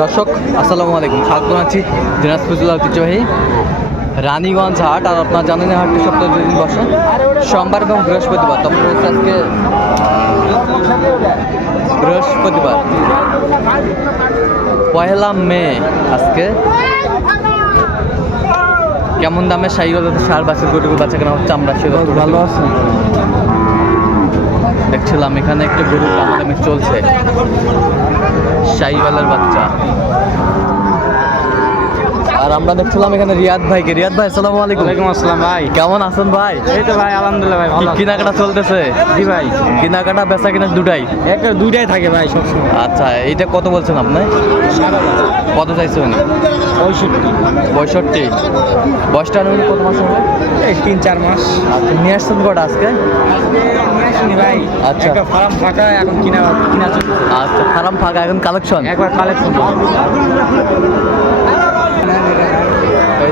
দর্শক আসসালামু আলাইকুম। স্বাগত আছি দিনাজপুর জেলা ঐতিহ্যবাহী রানীগঞ্জ হাট। আর আপনার জানেন হাটটি সপ্তাহে দুদিন বসে। সোমবার এবং বৃহস্পতিবার তখন রয়েছে আজকে বৃহস্পতিবার। পয়লা মে আজকে। কেমন দামে সাইগুলো সার বাসের গরুগুলো বাচ্চা কেনা হচ্ছে আমরা সেটা ভালো আছি। দেখছিলাম এখানে একটা গরু দামাদামি চলছে। শাহিওয়ালার বাচ্চা। আমরা দেখছিলাম এখানে রিয়াদ ভাইকে। রিয়াদ ভাই আসসালামু আলাইকুম। ওয়ালাইকুম আসসালাম ভাই। কেমন আছেন ভাই? এই তো ভাই আলহামদুলিল্লাহ ভাই ভালো। কেনাকাটা চলতেছে? জি ভাই। কেনাকাটা বেচা কিনা দুটাই? একটা দুইটাই থাকে ভাই সবসময়। আচ্ছা এইটা কত বলছেন আপনি? কত চাইছে উনি পঁয়ষট্টি। পঁয়ষট্টি। বয়সটা আনুমানিক কত মাস হবে? এই তিন চার মাস। আচ্ছা নিয়ে আসছেন কটা আজকে? ভাই। আচ্ছা। একটা ফার্ম ফাঁকা এখন কিনা কিনা চলছে। আচ্ছা ফার্ম ফাঁকা এখন কালেকশন একবার কালেকশন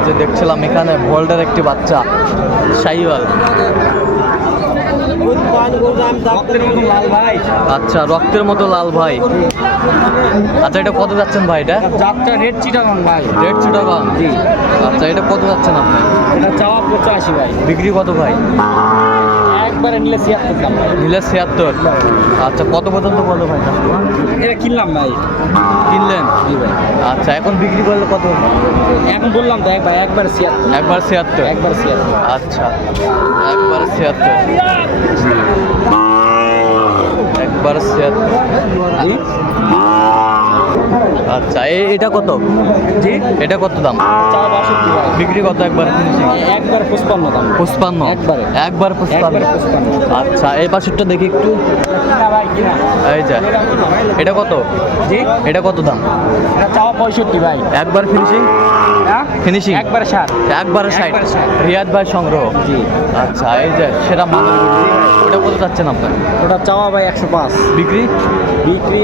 যে দেখছিলাম এখানে ভোল্ডের একটি বাচ্চা শাহিওয়াল লাল ভাই আচ্ছা রক্তের মতো লাল ভাই। আচ্ছা এটা কত যাচ্ছেন ভাই এটা? যাত্রা রেড চিটাগন ভাই। রেড জি। আচ্ছা এটা কত যাচ্ছেন আপনি? এটা চাওয়া পঁচাশি ভাই। বিক্রি কত ভাই? একবারে নিলে ছিয়াত্তর দাম। নিলে ছিয়াত্তর? আচ্ছা কত পর্যন্ত বলো ভাই এটা কিনলাম ভাই। কিনলেন? জি ভাই। আচ্ছা এখন বিক্রি করলে কত? এখন বললাম তো এক ভাই একবার ছিয়াত্তর। একবার ছিয়াত্তর? একবার ছিয়াত্তর। আচ্ছা একবার ছিয়াত্তর। একবার ছিয়াত্তর। আচ্ছা এ- এটা কত? জি। এটা কত দাম? চাওয়া বাষট্টি। বিক্রি কত একবার ফিনিশিং একবার পঁচপান্ন দাম। পুষ্পান্ন একবারে। একবার পুষ্পান্ন আচ্ছা এই পাশেরটা দেখি একটু। এই যা এটা কত? জি? এটা কত দাম? এটা চাওয়া পঁয়ষট্টি ভাই। একবার ফিনিশিং হ্যাঁ? ফিনিশিং একবার ষাট। একবার ষাট। রিয়াদ ভাই সংগ্রহ? জি। আচ্ছা এই যে সেটা মানে ওটা কত যাচ্ছেন আপনার? ওটা চাওয়া ভাই একশো পাঁচ। বিক্রি? বিক্রি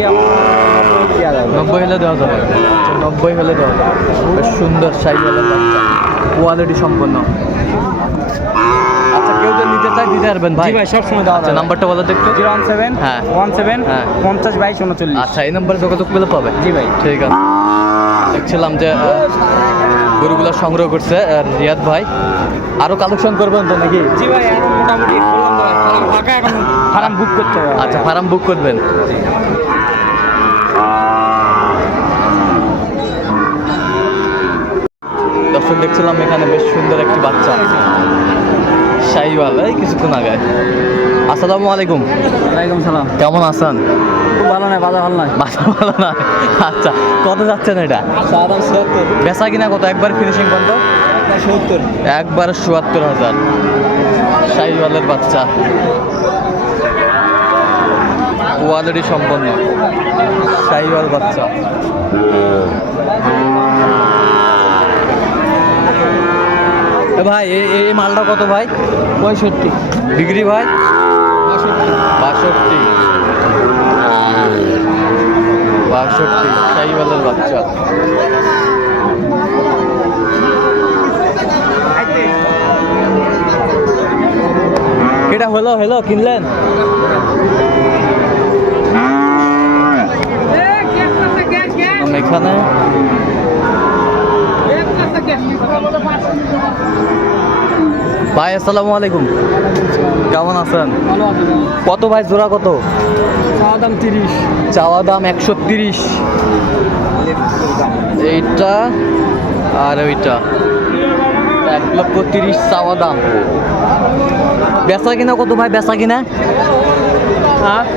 দেওয়া যাবে নব্বই হলে দেওয়া যাবে। আচ্ছা, নব্বই হলে দেওয়া যাবে। বেশ সুন্দর সাইজওয়ালা বাচ্চা। কোয়ালিটি সম্পন্ন। আচ্ছা কেউ যদি নিতে চায় দিতে পারবেন ভাই। ভাই সবসময় দেওয়া আচ্ছা যাবে। নাম্বারটা বলো তো জিরো ওয়ান সেভেন হ্যাঁ। ওয়ান সেভেন হ্যাঁ। পঞ্চাশ বাইশ উনচল্লিশ। আচ্ছা এই নাম্বারে যোগাযোগ করলে পাবে। জি ভাই। ঠিক আছে। দেখছিলাম যে গরুগুলো সংগ্রহ করছে রিয়াদ ভাই। আরও কালেকশন করবেন তো নাকি? জি ভাই মোটামুটি ফার্ম ফার্ম বুক করতে হবে। আচ্ছা ফার্ম বুক করবেন। দর্শক দেখছিলাম এখানে বেশ সুন্দর একটি বাচ্চা। শাহিওয়াল এই কিছুক্ষণ আগে। আসসালামু আলাইকুম। ওয়ালাইকুম সালাম। কেমন আছেন? খুব ভালো নয় বাজার ভালো নয় বাসা ভালো না আচ্ছা কত যাচ্ছেন এটা? সাদাম ছিয়াত্তর বেচা কিনা কত? একবার ফিনিশিং কত? সত্তর। একবার চুয়াত্তর হাজার। শাহিওয়ালের বাচ্চা। কোয়ালিটি সম্পন্ন। শাহিওয়াল বাচ্চা। ভাই এই মালটা কত ভাই? পঁয়ষট্টি। ডিগ্রি ভাই? বাষট্টি। বাষট্টি। শাহিওয়ালের বাচ্চা। এটা হলো হলো কিনলেন? এখানে ভাই আসসালামু আলাইকুম। কেমন আছেন? কত ভাই জোড়া কত? চাওয়া দাম তিরিশ। চাওয়া দাম একশো তিরিশ। এইটা আর ওইটা। এক লক্ষ তিরিশ চাওয়া দাম। বেচা কিনা কত ভাই বেচা কিনা?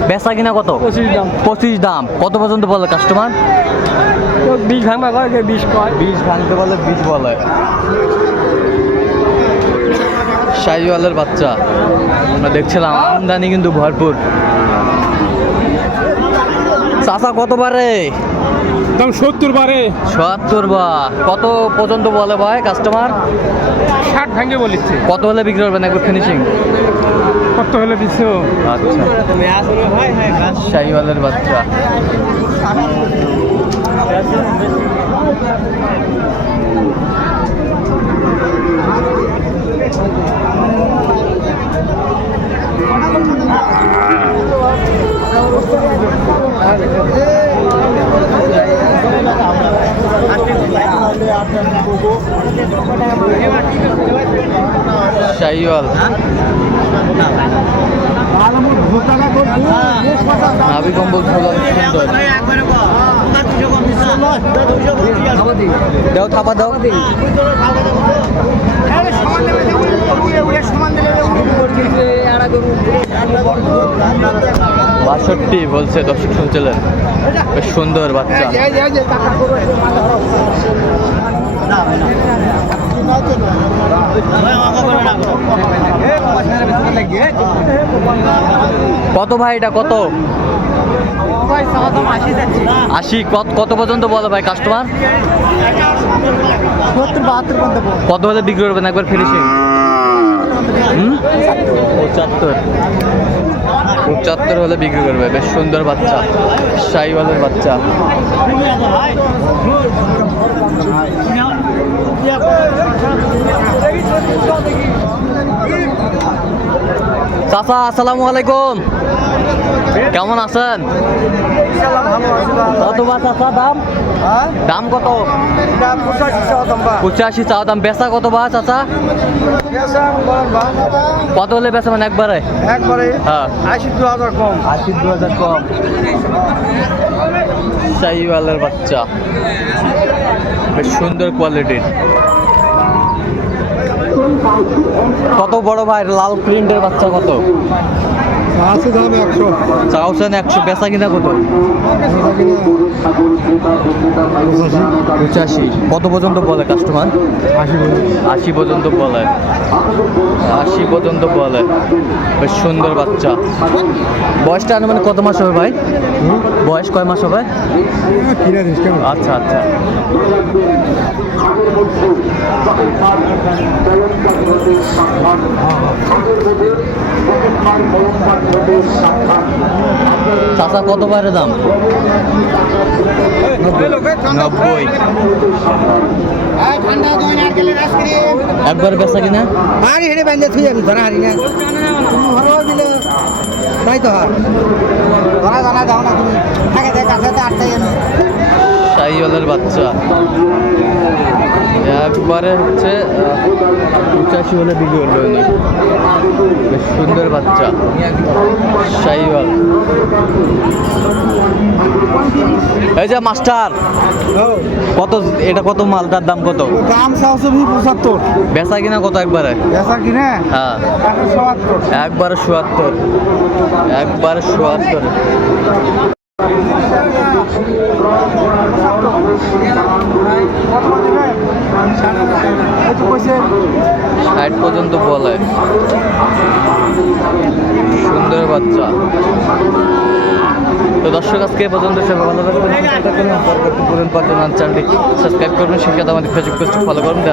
বেচা কিনা কত? পঁচিশ দাম। পঁচিশ দাম। কত পর্যন্ত বলে কাস্টমার বিশ ভাঙবা কয় বিশ কয়। বিশ ভাঙতে বলে বিশ বলে। শাহিওয়ালের বাচ্চা। আমরা দেখছিলাম আমদানি কিন্তু ভরপুর। চাষা কত বারে দাম সত্তর বারে সত্তর বা কত পর্যন্ত বলে ভাই কাস্টমার ষাট ভাঙে বলিচ্ছে কত হলে বিক্রি করবেন একবার ফিনিশিং কত হলে দিছো? আচ্ছা। শাহিওয়ালের বাচ্চা। আমরা শাহিওয়াল। নাভি কম্বল সুন্দর। দাও থাপা দাও। বাষট্টি বলছে দর্শক শুনছিলেন। সুন্দর বাচ্চা। কত ভাই এটা? কত? আশি। কত কত পর্যন্ত বলো ভাই কাস্টমার কত হলে বিক্রি করবেন? একবার ফিনিশিং। পঁচাত্তর। পঁচাত্তর হলে বিক্রি করবে। বেশ সুন্দর বাচ্চা। শাহিওয়ালের বাচ্চা। চাচা আসসালামু আলাইকুম। কেমন আছেন? কত বা চাচা দাম? দাম কত? পঁচাশি চাওয়া দাম। বেচা কত বা চাচা? কত হলে বেচা মানে একবারে? একবারে হ্যাঁ। আশি দু হাজার কম। আশি দু হাজার কম। বাচ্চা। বেশ সুন্দর কোয়ালিটির কত বড় ভাই লাল প্রিন্টের বাচ্চা কত? একশো। বেচা কিনা কত? পঁচাশি। কত পর্যন্ত বলে কাস্টমার আশি আশি পর্যন্ত বলে। আশি পর্যন্ত বলে। বেশ সুন্দর বাচ্চা। বয়সটা আনুমানিক কত মাস হবে ভাই? বয়স কয় মাস হবে? আচ্ছা আচ্ছা। চাচা কত বাইরে দাম? নব্বই। একবার বেচা কিনা? হাড়ি হেঁটে বান্ধে থুই আমি ধরা হারি না। তাই তো ধরা জানা যাও না তুমি। থাকে কাছে তো আটটাই শাহিওয়ালের বাচ্চা। একবারে হচ্ছে পঁচাশি হলে বিক্রি করবে উনি বেশ সুন্দর বাচ্চা শাহিওয়াল। এই যে মাস্টার কত এটা কত মালটার দাম কত? দাম পঁচাত্তর। বেচা কিনা কত একবারে? বেচা কিনে? হ্যাঁ। একবারে চুয়াত্তর। একবারে চুয়াত্তর। ষাট পর্যন্ত বলে। সুন্দর বাচ্চা। তো দর্শক, আজকে পর্যন্ত সবাই ভালো পুরন পর্যন্ত চ্যানেলটি সাবস্ক্রাইব করবেন সাথে আমাদের ফেসবুক পেজটি ফলো করবেন